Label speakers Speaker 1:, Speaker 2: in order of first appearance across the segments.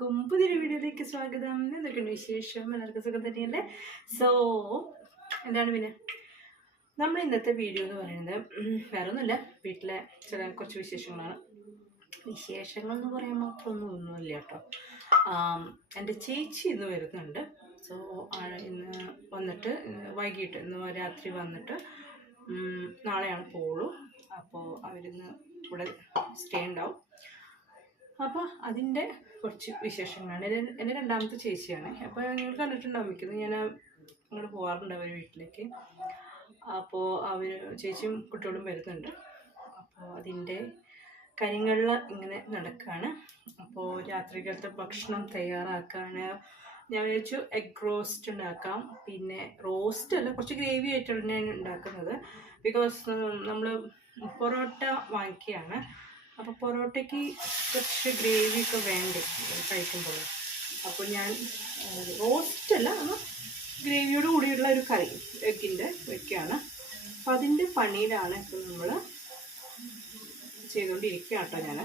Speaker 1: എല്ലാവർക്കും പുതിയൊരു വീഡിയോയിലേക്ക് സ്വാഗതം. എന്തൊക്കെയുണ്ട് വിശേഷം? എല്ലാവർക്കും സുഖം തന്നെയല്ലേ? സോ എന്താണ് പിന്നെ? നമ്മൾ ഇന്നത്തെ വീഡിയോ എന്ന് പറയുന്നത് വേറെ ഒന്നുമില്ല വീട്ടിലെ ചില കുറച്ച് വിശേഷങ്ങളാണ്. വിശേഷങ്ങൾ എന്ന് പറയാൻ മാത്രമൊന്നും ഒന്നുമില്ല കേട്ടോ എന്റെ ചേച്ചി ഇന്ന് വരുന്നുണ്ട്. സോ ഇന്ന് വന്നിട്ട് വൈകിട്ട് ഇന്ന് രാത്രി വന്നിട്ട് നാളെയാണ് പോളൂ അപ്പോൾ അവരിന്ന് ഇവിടെ സ്റ്റേ ഉണ്ടാവും. അപ്പോൾ അതിന്റെ കുറച്ച് വിശേഷങ്ങളാണ്. എന്റെ രണ്ടാമത്തെ ചേച്ചിയാണ്. അപ്പോൾ നിങ്ങൾ കണ്ടിട്ടുണ്ടാവും മിക്കത് ഞാൻ അങ്ങോട്ട് പോകാറുണ്ട് അവർ വീട്ടിലേക്ക്. അപ്പോൾ അവർ ചേച്ചിയും കുട്ടികളും വരുന്നുണ്ട്. അപ്പോൾ അതിന്റെ കാര്യങ്ങളിൽ ഇങ്ങനെ നടക്കുകയാണ് അപ്പോൾ രാത്രികാലത്തെ ഭക്ഷണം തയ്യാറാക്കാണ്. ഞാൻ വിചാരിച്ചു എഗ് റോസ്റ്റ് ഉണ്ടാക്കാം. പിന്നെ റോസ്റ്റ് അല്ല കുറച്ച് ഗ്രേവി ആയിട്ടാണ് ഞാൻ ഉണ്ടാക്കുന്നത്. ബിക്കോസ് നമ്മൾ പൊറോട്ട വാങ്ങിക്കുകയാണ്. അപ്പോൾ പൊറോട്ടയ്ക്ക് കുറച്ച് ഗ്രേവി ഒക്കെ വേണ്ടേ കഴിക്കുമ്പോൾ? അപ്പോൾ ഞാൻ റോസ്റ്റ് അല്ല ഗ്രേവിയോട് കൂടിയുള്ള ഒരു കറി എഗ്ഗിന്റെ വെക്കുകയാണ് അപ്പം അതിന്റെ പണിയിലാണ് ഇപ്പം നമ്മൾ ചെയ്തുകൊണ്ടിരിക്കുക കേട്ടോ ഞാൻ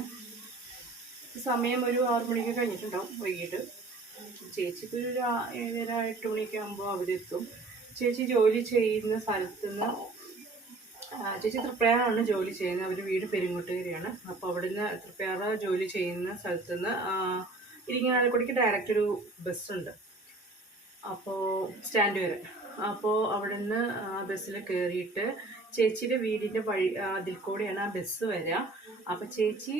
Speaker 1: സമയം ഒരു ആറു മണിക്ക് കഴിഞ്ഞിട്ടുണ്ടാവും വൈകിട്ട്. ചേച്ചിക്ക് ഒരു ഏഴര എട്ട് മണിയൊക്കെ ആകുമ്പോൾ അവരെത്തും ചേച്ചി ജോലി ചെയ്യുന്ന സ്ഥലത്ത് നിന്ന് ആ, ചേച്ചി തൃപ്പയാറാണ് ജോലി ചെയ്യുന്നത്. അവർ വീട് പെരുങ്ങോട്ടുകരയാണ്. അപ്പോൾ അവിടുന്ന് തൃപ്പയാറ ജോലി ചെയ്യുന്ന സ്ഥലത്ത് നിന്ന് ഇരിങ്ങാലക്കുടിക്ക് ഡയറക്റ്റ് ഒരു ബസ്സുണ്ട്. അപ്പോൾ സ്റ്റാൻഡ് വരെ. അപ്പോൾ അവിടുന്ന് ആ ബസ്സിൽ കയറിയിട്ട് ചേച്ചിയുടെ വീടിന്റെ വഴി അതിൽ കൂടെയാണ് ആ ബസ് വരിക അപ്പോൾ ചേച്ചി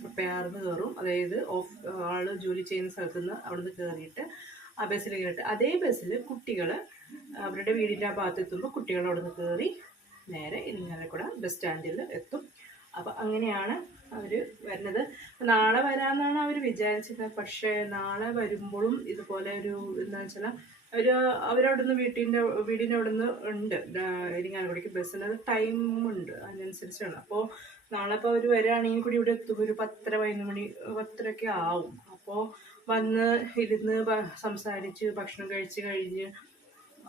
Speaker 1: തൃപ്പയാറിന്ന് കയറും അതായത് ഓഫ് ആൾ ജോലി ചെയ്യുന്ന സ്ഥലത്ത് നിന്ന് അവിടുന്ന് കയറിയിട്ട് ആ ബസ്സിൽ കയറിയിട്ട് അതേ ബസ്സിൽ കുട്ടികൾ അവരുടെ വീടിന്റെ ആ ഭാഗത്ത് എത്തുമ്പോൾ കുട്ടികൾ അവിടെ നിന്ന് കയറി നേരെ ഇരിങ്ങാലക്കുട ബസ് സ്റ്റാൻഡിൽ എത്തും. അപ്പം അങ്ങനെയാണ് അവർ വരുന്നത്. നാളെ വരാമെന്നാണ് അവർ വിചാരിച്ചത്. പക്ഷേ നാളെ വരുമ്പോഴും ഇതുപോലെ ഒരു എന്താ വെച്ചാൽ അവർ അവരവിടുന്ന് വീട്ടിന്റെ വീടിന്റെ അവിടുന്ന് ഉണ്ട്. ഇരിങ്ങാലക്കുടയ്ക്ക് ബസ്സിന് അത് ടൈമുണ്ട് അതിനനുസരിച്ചാണ്. അപ്പോൾ നാളെ ഇപ്പോൾ അവർ വരികയാണെങ്കിൽ കൂടി ഇവിടെ എത്തും. ഒരു പത്തര പതിനൊന്ന് മണി പത്തരയൊക്കെ ആവും. അപ്പോൾ വന്ന് ഇരുന്ന് സംസാരിച്ച് ഭക്ഷണം കഴിച്ച് കഴിഞ്ഞ്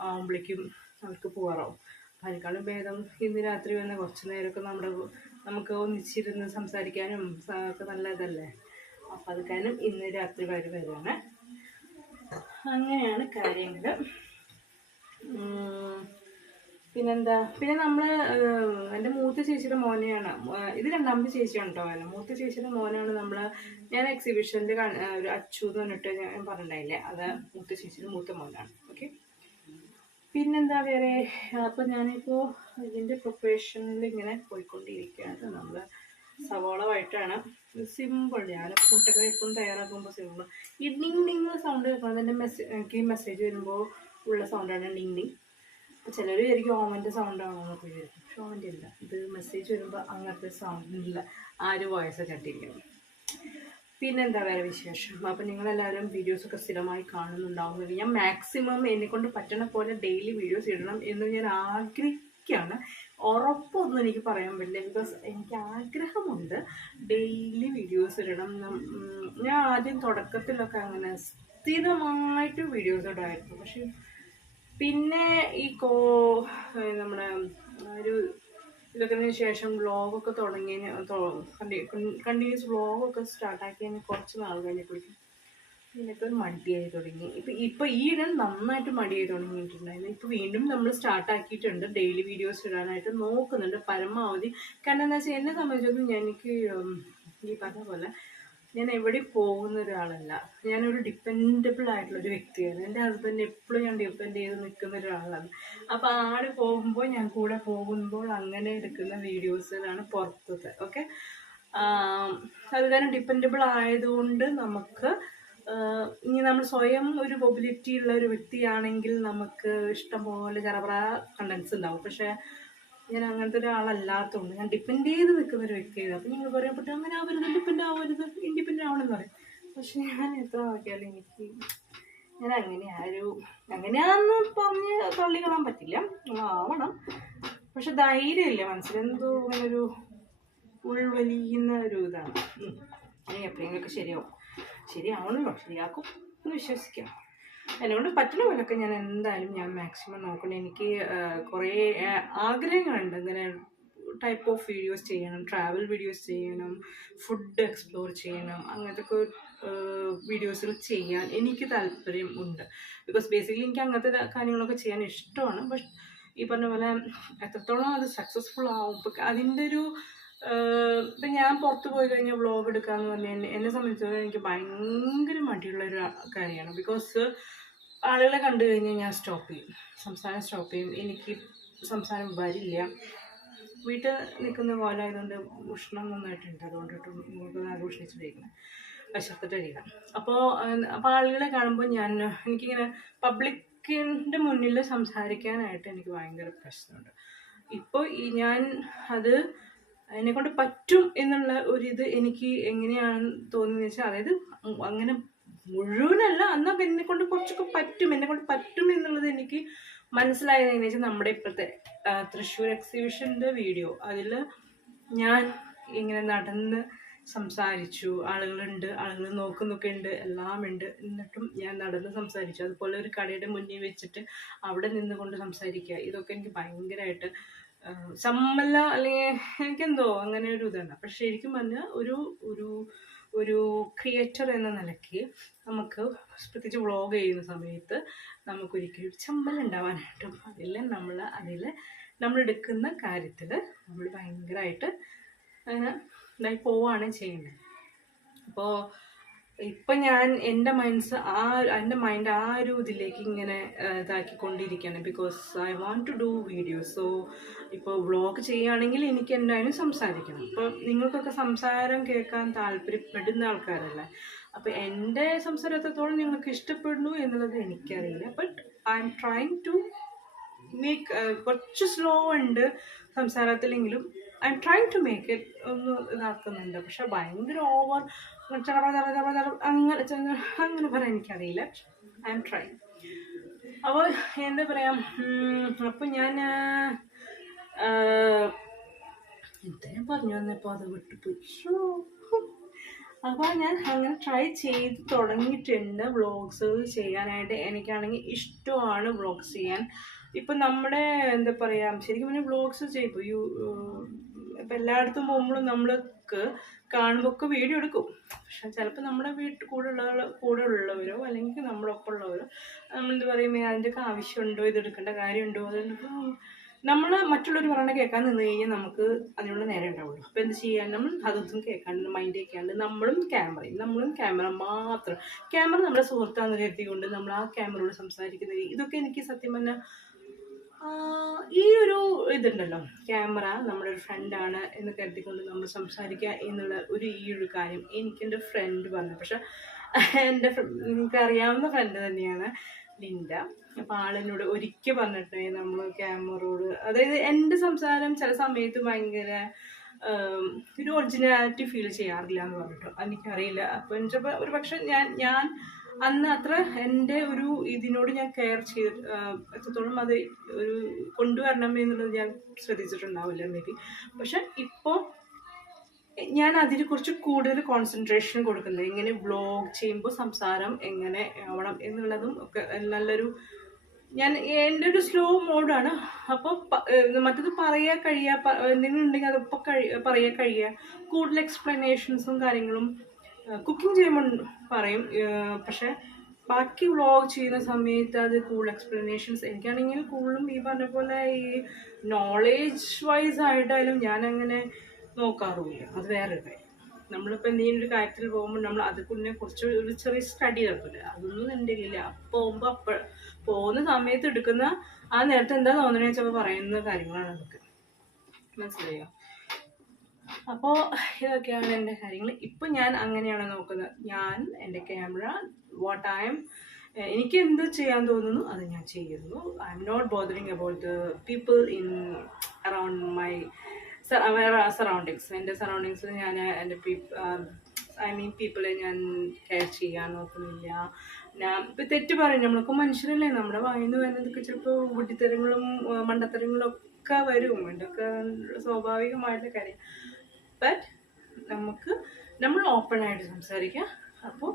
Speaker 1: ആവുമ്പോഴേക്കും അവർക്ക് പോകാറാവും അപ്പം അതിനേക്കാളും ഭേദം ഇന്ന് രാത്രി വന്ന് കുറച്ച് നേരമൊക്കെ നമ്മുടെ നമുക്ക് ഒന്നിച്ചിരുന്ന് സംസാരിക്കാനും ഒക്കെ നല്ല ഇതല്ലേ അപ്പം അത് ഇന്ന് രാത്രി വരെ വരികയാണ് അങ്ങനെയാണ് കാര്യങ്ങൾ പിന്നെന്താ? പിന്നെ നമ്മൾ എന്റെ മൂത്ത ചേച്ചിയുടെ മോനെയാണ്. ഇത് രണ്ടാമത്തെ ചേച്ചിയാണ് കേട്ടോ അല്ല മൂത്ത ചേച്ചിയുടെ മോനാണ് നമ്മൾ ഞാൻ എക്സിബിഷനിൽ ഒരു അച്ചു എന്ന് പറഞ്ഞിട്ട് ഞാൻ പറഞ്ഞിട്ടുണ്ടായില്ലേ? അത് മൂത്ത ചേച്ചിയുടെ മൂത്ത മോനാണ്. ഓക്കെ പിന്നെന്താ വേറെ? അപ്പം ഞാനിപ്പോൾ ഇതിന്റെ പ്രിപ്പറേഷനിൽ ഇങ്ങനെ പോയിക്കൊണ്ടിരിക്കുകയാണ്. നമ്മൾ സവാള വഴറ്റാണ് സിമ്പിൾ ഞാൻ മുട്ടക്കറി എപ്പോഴും തയ്യാറാക്കുമ്പോൾ സിമ്പിൾ ഈ ഡിങ് സൗണ്ട് കേൾക്കുന്നത് എന്റെ മെസ്സേജ് എനിക്ക് മെസ്സേജ് വരുമ്പോൾ ഉള്ള സൗണ്ടാണ് ഡിങ് ഡിങ്. അപ്പോൾ ചിലർ വിചാരിക്കും ഓമന്റെ സൗണ്ടാണോ എന്നൊക്കെ വിചാരിക്കും. പക്ഷെ ഓമന്റെ ഇല്ല ഇത് മെസ്സേജ് വരുമ്പോൾ അങ്ങനത്തെ സൗണ്ടില്ല ആ ഒരു വോയിസ് കേട്ടിരിക്കണം പിന്നെന്താ വേറെ വിശേഷം? അപ്പം നിങ്ങളെല്ലാവരും വീഡിയോസൊക്കെ സ്ഥിരമായി കാണുന്നുണ്ടാവുന്നത് ഞാൻ മാക്സിമം എന്നെക്കൊണ്ട് പറ്റണ പോലെ ഡെയിലി വീഡിയോസ് ഇടണം എന്ന് ഞാൻ ആഗ്രഹിക്കുകയാണ്. ഉറപ്പൊന്നും എനിക്ക് പറയാൻ പറ്റില്ല ബിക്കോസ് എനിക്ക് ആഗ്രഹമുണ്ട് ഡെയിലി വീഡിയോസ് ഇടണം ഞാൻ ആദ്യം തുടക്കത്തിലൊക്കെ അങ്ങനെ സ്ഥിരമായിട്ട് വീഡിയോസ് ഇടായിരുന്നു. പക്ഷെ പിന്നെ ഈ കോ നമ്മുടെ ഒരു ഇതൊക്കെ ശേഷം വ്ളോഗൊക്കെ തുടങ്ങിയതിന് കണ്ടിന്യൂസ് വ്ളോഗൊക്കെ സ്റ്റാർട്ടാക്കിയതിന് കുറച്ച് നാൾ കഴിഞ്ഞപ്പോഴേക്കും ഇതിനൊക്കെ ഒരു മടിയായി തുടങ്ങി. ഇപ്പം ഇപ്പം ഈ ഇടം നന്നായിട്ട് മടിയായി തുടങ്ങിയിട്ടുണ്ടായിരുന്നു. ഇപ്പം വീണ്ടും നമ്മൾ സ്റ്റാർട്ടാക്കിയിട്ടുണ്ട്. ഡെയിലി വീഡിയോസ് ഇടാനായിട്ട് നോക്കുന്നുണ്ട്. പരമാവധി. കാരണം എന്താ വെച്ചാൽ എന്നെ സംബന്ധിച്ചൊന്നും എനിക്ക് ഈ പറഞ്ഞ പോലെ ഞാൻ എവിടെ പോകുന്ന ഒരാളല്ല. ഞാനൊരു ഡിപ്പെൻഡബിൾ ആയിട്ടുള്ള ഒരു വ്യക്തിയാണ്. എന്റെ ഹസ്ബൻഡ് എപ്പോഴും ഞാൻ ഡിപ്പെൻഡ് ചെയ്ത് നിൽക്കുന്ന ഒരാളാണ്. അപ്പോൾ ആൾ പോകുമ്പോൾ ഞാൻ കൂടെ പോകുമ്പോൾ അങ്ങനെ എടുക്കുന്ന വീഡിയോസിലാണ് പുറത്തത്. ഓക്കെ അത് കാരണം ഡിപ്പെൻഡബിൾ ആയതുകൊണ്ട് നമുക്ക് ഇനി നമ്മൾ സ്വയം ഒരു മൊബിലിറ്റി ഉള്ള ഒരു വ്യക്തിയാണെങ്കിൽ നമുക്ക് ഇഷ്ടംപോലെ ചറപറ കണ്ടൻസ് ഉണ്ടാവും. പക്ഷേ ഞാൻ അങ്ങനത്തെ ഒരാളല്ലാത്തതുകൊണ്ട് ഞാൻ ഡിപ്പെൻഡ് ചെയ്ത് നിൽക്കുന്ന ഒരു വ്യക്തിയാണ് അപ്പം നിങ്ങൾ പറയപ്പെട്ട അങ്ങനെ ആവരുത് ഡിപ്പെൻഡ് ആവരുത് ഇൻഡിപെൻഡന്റ് എന്ന് പറയും. പക്ഷെ ഞാൻ എത്ര നോക്കിയാലും എനിക്ക് ഞാൻ അങ്ങനെ ആരു അങ്ങനെയാന്ന് പറഞ്ഞ് തള്ളിക്കളാൻ പറ്റില്ല. ആവണം. പക്ഷെ ധൈര്യമില്ല മനസ്സിലെന്തോ അങ്ങനെ ഒരു ഉൾവലിയുന്ന ഒരു ഇതാണ്. ഇനി എപ്പോഴെങ്കിലൊക്കെ ശരിയാവും. ശരിയാവണല്ലോ. ശരിയാക്കും എന്ന് വിശ്വസിക്കാം. എന്നെക്കൊണ്ട് പറ്റുന്ന പോലൊക്കെ. ഞാൻ എന്തായാലും ഞാൻ മാക്സിമം നോക്കണം എനിക്ക് കുറേ ആഗ്രഹങ്ങളുണ്ട്. ഇങ്ങനെ ടൈപ്പ് ഓഫ് വീഡിയോസ് ചെയ്യണം ട്രാവൽ വീഡിയോസ് ചെയ്യണം ഫുഡ് എക്സ്പ്ലോർ ചെയ്യണം അങ്ങനത്തെ ഒക്കെ വീഡിയോസുകൾ ചെയ്യാൻ എനിക്ക് താല്പര്യം ഉണ്ട്. ബിക്കോസ് ബേസിക്കലി എനിക്ക് അങ്ങനത്തെ കാര്യങ്ങളൊക്കെ ചെയ്യാൻ ഇഷ്ടമാണ്. പക്ഷെ ഈ പറഞ്ഞ പോലെ എത്രത്തോളം അത് സക്സസ്ഫുൾ ആവും. ഇപ്പം അതിന്റെ ഒരു ഇപ്പം ഞാൻ പുറത്ത് പോയി കഴിഞ്ഞാൽ വ്ളോഗ് എടുക്കാമെന്ന് പറഞ്ഞാൽ എന്നെ സംബന്ധിച്ചിടത്തോളം എനിക്ക് ഭയങ്കര മടിയുള്ള ഒരു കാര്യമാണ്. ബിക്കോസ് ആളുകളെ കണ്ടു കഴിഞ്ഞാൽ ഞാൻ സ്റ്റോപ്പ് ചെയ്യും. സംസാരം സ്റ്റോപ്പ് ചെയ്യും. എനിക്ക് സംസാരം വരില്ല. വീട്ടിൽ നിൽക്കുന്ന കോലായതുകൊണ്ട് ഉഷ്ണം നന്നായിട്ടുണ്ട്. അതുകൊണ്ട് നമുക്ക് ഉഷ്ണിച്ചിട്ടിരിക്കുന്നത് കഴിക്കണം അപ്പോൾ അപ്പോൾ ആളുകളെ കാണുമ്പോൾ ഞാൻ എനിക്കിങ്ങനെ പബ്ലിക്കിന്റെ മുന്നിൽ സംസാരിക്കാനായിട്ട് എനിക്ക് ഭയങ്കര പ്രശ്നമുണ്ട്. ഇപ്പോൾ ഈ ഞാൻ അത് എന്നെക്കൊണ്ട് പറ്റും എന്നുള്ള ഒരിത് എനിക്ക് എങ്ങനെയാണെന്ന് തോന്നിയെന്ന് വെച്ചാൽ അതായത് അങ്ങനെ മുഴുവനല്ല. അന്നൊക്കെ എന്നെ കൊണ്ട് കുറച്ചൊക്കെ പറ്റും. എന്നെ കൊണ്ട് പറ്റും എന്നുള്ളത് എനിക്ക് മനസ്സിലായത് എന്ന് വെച്ചാൽ നമ്മുടെ ഇപ്പോഴത്തെ തൃശ്ശൂർ എക്സിബിഷന്റെ വീഡിയോ അതിൽ ഞാൻ ഇങ്ങനെ നടന്ന് സംസാരിച്ചു. ആളുകളുണ്ട് ആളുകൾ നോക്കുന്നൊക്കെ ഉണ്ട് എല്ലാം ഉണ്ട്. എന്നിട്ടും ഞാൻ നടന്ന് സംസാരിച്ചു. അതുപോലെ ഒരു കടയുടെ മുന്നിൽ വെച്ചിട്ട് അവിടെ നിന്നുകൊണ്ട് സംസാരിക്കുക. ഇതൊക്കെ എനിക്ക് ഭയങ്കരമായിട്ട് സമ്മല്ല അല്ലെങ്കിൽ എനിക്കെന്തോ അങ്ങനെ ഒരു ഇതാണ് പക്ഷെ ശരിക്കും പറഞ്ഞാൽ ഒരു ഒരു ഒരു ക്രിയേറ്റർ എന്ന നിലയ്ക്ക് നമുക്ക് പ്രത്യേകിച്ച് വ്ളോഗ് ചെയ്യുന്ന സമയത്ത് നമുക്കൊരിക്കലും ഒരു ചമ്മൽ ഉണ്ടാവാനായിട്ടും അതിൽ നമ്മൾ അതിൽ നമ്മളെടുക്കുന്ന കാര്യത്തിൽ നമ്മൾ ഭയങ്കരമായിട്ട് അങ്ങനെ ഇതായി പോവുകയാണ് ചെയ്യുന്നത്. അപ്പോൾ ഇപ്പം ഞാൻ എന്റെ മൈൻഡ്സ് ആ എന്റെ മൈൻഡ് ആ ഒരു ഇതിലേക്ക് ഇങ്ങനെ ഇതാക്കിക്കൊണ്ടിരിക്കുകയാണ്. Because I want to do video so ഇപ്പോൾ വ്ളോഗ് ചെയ്യുകയാണെങ്കിൽ എനിക്ക് എന്തായാലും സംസാരിക്കണം. അപ്പോൾ നിങ്ങൾക്കൊക്കെ സംസാരം കേൾക്കാൻ താല്പര്യപ്പെടുന്ന ആൾക്കാരല്ലേ? അപ്പോൾ എന്റെ സംസാരം എത്രത്തോളം നിങ്ങൾക്ക് ഇഷ്ടപ്പെടുന്നു എന്നുള്ളത് എനിക്കറിയില്ല. But I'm trying to make കുറച്ച് സ്ലോ ഉണ്ട് സംസാരത്തിലെങ്കിലും. I'm trying to make it ഒന്ന് ഇതാക്കുന്നുണ്ട്. പക്ഷെ ഭയങ്കര ഓവർ അങ്ങനെ അങ്ങനെ പറയാൻ എനിക്കറിയില്ല. ഐ എം ട്രൈ അപ്പോൾ എന്താ പറയുക അപ്പം ഞാൻ എന്താ ഞാൻ പറഞ്ഞു വന്നപ്പോൾ അത് വിട്ടുപോയി. അപ്പോൾ ഞാൻ അങ്ങനെ ട്രൈ ചെയ്ത് തുടങ്ങിയിട്ടുണ്ട് വ്ളോഗ്സുകൾ ചെയ്യാനായിട്ട്. എനിക്കാണെങ്കിൽ ഇഷ്ടമാണ് വ്ളോഗ്സ് ചെയ്യാൻ. ഇപ്പം നമ്മുടെ എന്താ പറയുക ശരിക്കും പിന്നെ വ്ളോഗ്സ് ചെയ്യും. യു ഇപ്പം എല്ലായിടത്തും പോകുമ്പോഴും നമ്മൾക്ക് കാണുമ്പോൾ ഒക്കെ വീഡിയോ എടുക്കും. പക്ഷെ ചിലപ്പോൾ നമ്മുടെ വീട്ടിൽ കൂടെ ഉള്ള കൂടെ ഉള്ളവരോ അല്ലെങ്കിൽ നമ്മളൊപ്പം ഉള്ളവരോ നമ്മളെന്ത് പറയും? അതിന്റെയൊക്കെ ആവശ്യമുണ്ടോ? ഇത് എടുക്കേണ്ട കാര്യമുണ്ടോ? അതുകൊണ്ട് നമ്മൾ മറ്റുള്ളവർ പറയണ കേൾക്കാൻ നിന്ന് കഴിഞ്ഞാൽ നമുക്ക് അതിനുള്ള നേരം ഉണ്ടാവുള്ളൂ. അപ്പോൾ എന്ത് ചെയ്യാൻ? നമ്മൾ അതൊന്നും കേൾക്കാണ്ട് മൈൻഡ് കേൾക്കാണ്ട് നമ്മളും ക്യാമറയും നമ്മളും ക്യാമറ മാത്രം. ക്യാമറ നമ്മുടെ സുഹൃത്താന്ന് കരുതിക്കൊണ്ട് നമ്മൾ ആ ക്യാമറയോട് സംസാരിക്കുന്ന ഇതൊക്കെ എനിക്ക് സത്യം പറഞ്ഞാൽ ഈ ഒരു ഇതുണ്ടല്ലോ ക്യാമറ നമ്മുടെ ഒരു ഫ്രണ്ടാണ് എന്ന് കരുതിക്കൊണ്ട് നമ്മൾ സംസാരിക്കുക എന്നുള്ള ഒരു ഈ ഒരു കാര്യം എനിക്കെന്റെ ഫ്രണ്ട് പറഞ്ഞു. പക്ഷെ എന്റെ നിങ്ങൾക്ക് അറിയാവുന്ന ഫ്രണ്ട് തന്നെയാണ് ലിൻഡ. അപ്പോൾ ആളിനോട് ഒരിക്കൽ പറഞ്ഞിട്ടുണ്ടായി നമ്മൾ ക്യാമറയോട് അതായത് എന്റെ സംസാരം ചില സമയത്ത് ഭയങ്കര ഒരു ഒറിജിനാലിറ്റി ഫീൽ ചെയ്യാറില്ല എന്ന് പറഞ്ഞിട്ട് എനിക്കറിയില്ല. അപ്പോൾ ചിലപ്പോൾ ഒരു പക്ഷെ ഞാൻ ഞാൻ അന്ന് അത്ര എന്റെ ഒരു ഇതിനോട് ഞാൻ കെയർ ചെയ്ത് എത്രത്തോളം അത് ഒരു കൊണ്ടുവരണം എന്നുള്ളത് ഞാൻ ശ്രദ്ധിച്ചിട്ടുണ്ടാവില്ല മേ ബി പക്ഷെ ഇപ്പോൾ ഞാൻ അതിന് കുറച്ച് കൂടുതൽ കോൺസെൻട്രേഷൻ കൊടുക്കുന്നത്. എങ്ങനെ വ്ളോഗ് ചെയ്യുമ്പോൾ സംസാരം എങ്ങനെ ആവണം എന്നുള്ളതും ഒക്കെ നല്ലൊരു ഞാൻ എന്റെ ഒരു സ്ലോ മോഡാണ് അപ്പോൾ മറ്റത് പറയാൻ കഴിയുക എന്തെങ്കിലും ഉണ്ടെങ്കിൽ അതിപ്പോൾ കഴി പറയാൻ കഴിയുക കൂടുതൽ എക്സ്പ്ലനേഷൻസും കാര്യങ്ങളും കുക്കിംഗ് ചെയ്യുമ്പോൾ പറയും പക്ഷെ ബാക്കി വ്ളോഗ് ചെയ്യുന്ന സമയത്ത് അത് കൂടുതൽ എക്സ്പ്ലനേഷൻസ് എനിക്കാണെങ്കിൽ കൂടുതലും ഈ പറഞ്ഞ പോലെ ഈ നോളേജ് വൈസ് ആയിട്ടായാലും ഞാനങ്ങനെ നോക്കാറുമില്ല. അത് വേറെ കാര്യം. നമ്മളിപ്പോൾ എന്തെങ്കിലും ഒരു കാര്യത്തിൽ പോകുമ്പോൾ നമ്മൾ അത് പിന്നെ കുറച്ച് ഒരു ചെറിയ സ്റ്റഡി നടക്കില്ല അതൊന്നും എന്റെ ഇല്ല പോകുമ്പോൾ അപ്പോൾ പോകുന്ന സമയത്ത് എടുക്കുന്ന ആ നേരത്തെ എന്താ തോന്നണമെന്ന് വെച്ചപ്പോൾ പറയുന്ന കാര്യങ്ങളാണ് അതൊക്കെ. മനസ്സിലായോ? അപ്പോൾ ഇതൊക്കെയാണ് എന്റെ കാര്യങ്ങൾ. ഇപ്പം ഞാൻ അങ്ങനെയാണ് നോക്കുന്നത്. ഞാൻ എന്റെ ക്യാമറ വാട്ട് ഐ എം എനിക്ക് എന്ത് ചെയ്യാൻ തോന്നുന്നു അത് ഞാൻ ചെയ്യുന്നു. I'm not bothering about people in around my surroundings എന്റെ സറൗണ്ടിങ്സിൽ ഞാൻ എന്റെ ഐ മീൻ പീപ്പിളെ ഞാൻ കെയർ ചെയ്യാൻ നോക്കുന്നില്ല. ഞാൻ ഇപ്പം തെറ്റ് പറയും. നമ്മളൊക്കെ മനുഷ്യരല്ലേ. നമ്മുടെ വായിന്ന് വരുന്നതൊക്കെ ചിലപ്പോൾ വിഡിത്തരങ്ങളും ആ, മണ്ടത്തരങ്ങളും ഒക്കെ വരും. ഇതൊക്കെ സ്വാഭാവികമായിട്ടുള്ള കാര്യം. ബട്ട് നമുക്ക് നമ്മൾ ഓപ്പൺ ആയിട്ട് സംസാരിക്കാം. അപ്പോൾ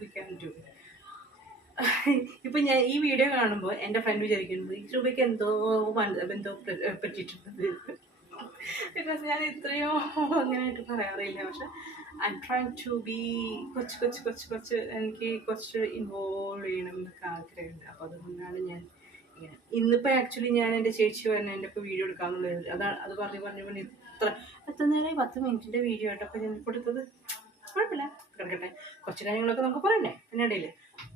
Speaker 1: വി ക്യാൻ ഡു ഇപ്പം ഞാൻ ഈ വീഡിയോ കാണുമ്പോൾ എന്റെ ഫ്രണ്ട് വിചാരിക്കുന്നത് ഈ രൂപയ്ക്ക് എന്തോ എന്തോ പറ്റിയിട്ടുണ്ട്. ബിക്കോസ് ഞാൻ ഇത്രയോ അങ്ങനെയായിട്ട് പറയാറില്ല. പക്ഷെ ഐ ട്രൈ ടു ബി കൊച്ച് കൊച്ച് കൊച്ച് കൊച്ച് എനിക്ക് കുറച്ച് ഇൻവോൾവ് ചെയ്യണം എന്നൊക്കെ ആഗ്രഹമുണ്ട്. അപ്പോൾ അതുകൊണ്ടാണ് ഞാൻ ഇന്നിപ്പോൾ ആക്ച്വലി ഞാൻ എന്റെ ചേച്ചി പറഞ്ഞ എന്റെ ഇപ്പോൾ വീഡിയോ എടുക്കാമെന്നുള്ളത് അതാണ് അത് പറഞ്ഞ് പറഞ്ഞ് പറഞ്ഞ് ഇത്ര എത്ര നേരമായി പത്ത് മിനിറ്റിന്റെ വീഡിയോ ആയിട്ട് അപ്പോൾ ഞാൻ ഇപ്പൊ എടുത്തത്. കുഴപ്പമില്ല. കിടക്കട്ടെ. കുറച്ച് കാര്യങ്ങളൊക്കെ നമുക്ക് പറയണ്ടേ? അതിനിടയിൽ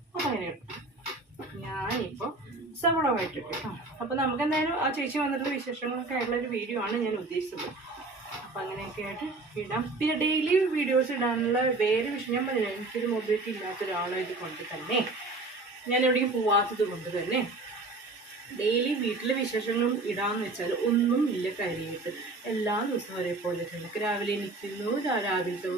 Speaker 1: അപ്പോൾ അങ്ങനെ ഞാനിപ്പോൾ സവള അപ്പൊ അപ്പോൾ നമുക്ക് എന്തായാലും ആ ചേച്ചി വന്നിട്ടുള്ള വിശേഷങ്ങളൊക്കെ ആയിട്ടുള്ള ഒരു വീഡിയോ ആണ് ഞാൻ ഉദ്ദേശിച്ചത്. അപ്പം അങ്ങനെയൊക്കെ ആയിട്ട് ഇടാം. പിന്നെ ഡെയിലി വീഡിയോസ് ഇടാനുള്ള വേറെ വിഷയം ഞാൻ പറഞ്ഞില്ല? എനിക്കൊരു മൊബൈലിറ്റി ഇല്ലാത്ത ഒരാളായത് കൊണ്ട് തന്നെ. ഞാൻ എവിടെയും പോവാത്തത് കൊണ്ട് തന്നെ. ഡെയിലി വീട്ടിലെ വിശേഷങ്ങളും ഇടാന്ന് വെച്ചാൽ ഒന്നും ഇല്ല കാര്യമായിട്ട്. എല്ലാ ദിവസവും ഒരേപോലെ തന്നെ. രാവിലെ നിൽക്കുന്നു രാവിലത്തെ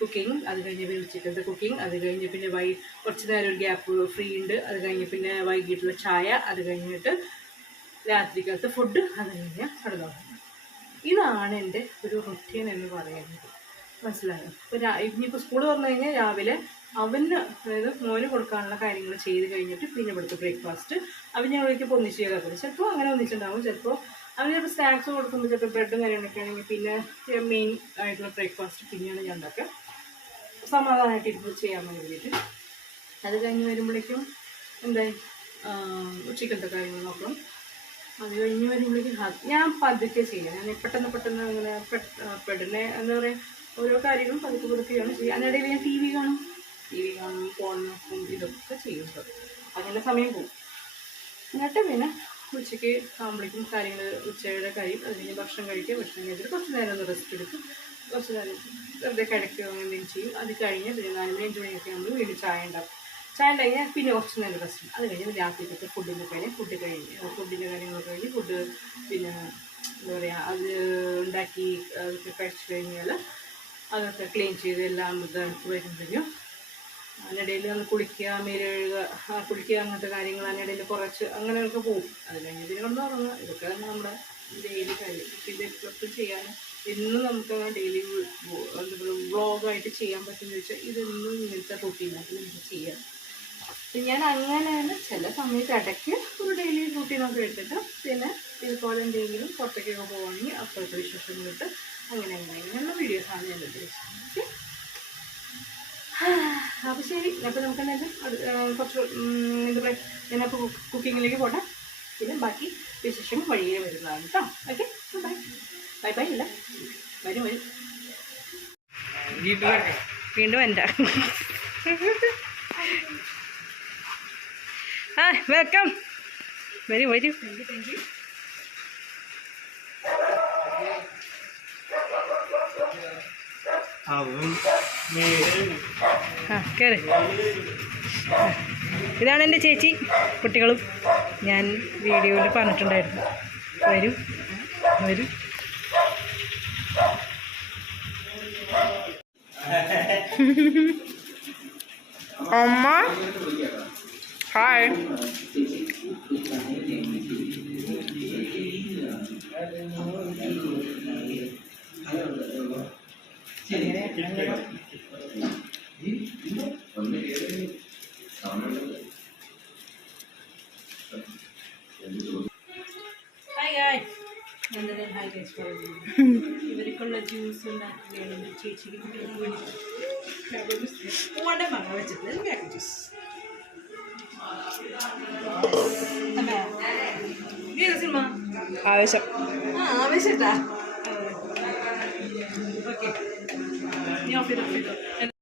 Speaker 1: കുക്കിംഗ് അത് കഴിഞ്ഞ് പിന്നെ ഉച്ചക്കത്തെ കുക്കിംഗ് അത് കഴിഞ്ഞ് പിന്നെ വൈ കുറച്ച് നേരം ഒരു ഗ്യാപ്പ് ഫ്രീ ഉണ്ട്. അത് കഴിഞ്ഞ് പിന്നെ വൈകിട്ടുള്ള ചായ അത് കഴിഞ്ഞിട്ട് രാത്രിക്കകത്ത് ഫുഡ് അത് കഴിഞ്ഞ് കിടന്നുറങ്ങും ഇതാണ് എന്റെ ഒരു റൊട്ടീൻ എന്ന് പറയുന്നത്. മനസ്സിലായോ? ഇപ്പോൾ ഇനിയിപ്പോൾ സ്കൂൾ തുറന്നു കഴിഞ്ഞാൽ രാവിലെ അവന് അതായത് മോന് കൊടുക്കാനുള്ള കാര്യങ്ങൾ ചെയ്ത് കഴിഞ്ഞിട്ട് പിന്നെ ഇവിടുത്തെ ബ്രേക്ക്ഫാസ്റ്റ് അവൻ ഞങ്ങളിലേക്ക് ഒന്നിച്ച് ചെയ്താൽ ചിലപ്പോൾ അങ്ങനെ ഒന്നിച്ചുണ്ടാവും ചിലപ്പോൾ അവന് ചിലപ്പോൾ സ്നാക്സ് കൊടുക്കുമ്പോൾ ചിലപ്പോൾ ബ്രെഡും കാര്യങ്ങളൊക്കെ ആണെങ്കിൽ പിന്നെ മെയിൻ ആയിട്ടുള്ള ബ്രേക്ക്ഫാസ്റ്റ് പിന്നെയാണ് ഞാൻ ഉണ്ടാക്കുക. സമാധാനമായിട്ട് ഇരുന്ന് ചെയ്യാൻ വേണ്ടിയിട്ട്. അത് കഴിഞ്ഞ് വരുമ്പോഴേക്കും എന്തായി ഉച്ചക്കലത്തെ കാര്യങ്ങൾ നോക്കണം. അത് കഴിഞ്ഞ് വരുമ്പോഴേക്കും ഞാൻ പതുക്കെ ചെയ്യാം. ഞാൻ പെട്ടെന്ന് പെട്ടെന്ന് അങ്ങനെ പെടുന്ന എന്താ പറയുക ഓരോ കാര്യങ്ങളും പതുക്കെ പതുക്കെയാണ് ചെയ്യുക. അതിനിടയിൽ ഞാൻ ടി വി കാണും. ടി വി കാണും നോക്കും ഇതൊക്കെ ചെയ്യുന്നത് അങ്ങനെ സമയം പോകും. എന്നിട്ട് പിന്നെ ഉച്ചയ്ക്ക് ആകുമ്പോഴേക്കും കാര്യങ്ങൾ ഉച്ചയുടെ കഴിയും. അത് കഴിഞ്ഞ് ഭക്ഷണം കഴിക്കുക. ഭക്ഷണം കഴിച്ചിട്ട് കുറച്ച് നേരം ഒന്ന് റെസ്റ്റ് എടുക്കും. കുറച്ച് നേരം വെറുതെ കിടക്കുക അങ്ങനെ എന്തെങ്കിലും ചെയ്യും. അത് കഴിഞ്ഞ് പിന്നെ നാല് മണി അഞ്ച് മണിയൊക്കെ നമ്മൾ വീണ്ടും ചായ ഉണ്ടാക്കും. ചായ കഴിഞ്ഞാൽ പിന്നെ കുറച്ച് നേരം റെസ്റ്റ് അത് കഴിഞ്ഞ് രാത്രിക്കത്തെ ഫുഡിന്റെ കഴിഞ്ഞ് ഫുഡ് കഴിഞ്ഞ് ഫുഡിന്റെ കാര്യങ്ങളൊക്കെ കഴിഞ്ഞ് ഫുഡ് പിന്നെ എന്താ പറയുക അത് ഉണ്ടാക്കി അതൊക്കെ കഴിച്ച് കഴിഞ്ഞാൽ അതൊക്കെ ക്ലീൻ ചെയ്ത് എല്ലാം ഇതാക്കി വരുമ്പോഴേക്കും അതിനിടയിൽ നമ്മൾ കുളിക്കുക മേലെഴുക കുളിക്കുക അങ്ങനത്തെ കാര്യങ്ങൾ അതിനിടയിൽ കുറച്ച് അങ്ങനെയൊക്കെ പോകും. അത് കഴിഞ്ഞ് പിന്നെ കിടന്ന് ഉറങ്ങുക. ഇതൊക്കെ നമ്മുടെ ഡെയിലി കാര്യം. ഇത് എപ്പോഴും ചെയ്യാൻ എന്നും നമുക്ക് ഡെയിലി വ്ളോഗായിട്ട് ചെയ്യാൻ പറ്റുമെന്ന് ചോദിച്ചാൽ ഇതൊന്നും ഇങ്ങനത്തെ റൂട്ടീനായിട്ട് നമുക്ക് ചെയ്യാം. ഞാൻ അങ്ങനെയാണ് ചില സമയത്ത് ഇടയ്ക്ക് ഒരു ഡെയിലി റൂട്ടീനൊക്കെ എടുത്തിട്ട് പിന്നെ ഇതുപോലെ എന്തെങ്കിലും പുറത്തേക്കൊക്കെ പോകുകയാണെങ്കിൽ അപ്പോഴത്തെ വിശേഷങ്ങളിട്ട് അങ്ങനെ അങ്ങനെ അങ്ങനെയുള്ള വീഡിയോസാണ് ഞാൻ ഓക്കെ അപ്പോൾ ശരി. അപ്പോൾ നമുക്ക് എന്തായാലും അത് കുറച്ച് എന്താ പറയുക ഞാനപ്പോൾ കുക്കിങ്ങിലേക്ക് പോട്ടെ. പിന്നെ ബാക്കി വിശേഷം വഴിയിൽ വരുന്നതാണ് കേട്ടോ. ഓക്കെ ബൈ ബൈ ബൈ ഇല്ല. വരും വരും. വീണ്ടും എന്റെ ആ വെൽക്കം. വരൂ വരൂ. ആ കയറി ഇതാണ് എന്റെ ചേച്ചി കുട്ടികളും. ഞാൻ വീഡിയോയിൽ പറഞ്ഞിട്ടുണ്ടായിരുന്നു. വരും വരും. അമ്മ ഹായ് എന്തായാലും ഹായ് ഗൈസ് പറഞ്ഞു ഇവർക്കുള്ള ജ്യൂസ് ഉണ്ടാക്കുകയാണ് ചേച്ചിക്ക് പൂവണ്ട മങ്ങ വെച്ചിട്ട് ജ്യൂസ്
Speaker 2: ആവശ്യം
Speaker 1: ആ ആവശ്യട്ടാ ഓക്കെ നീ ഓഫ് ചെയ്തോ ഓഫ് ചെയ്തോ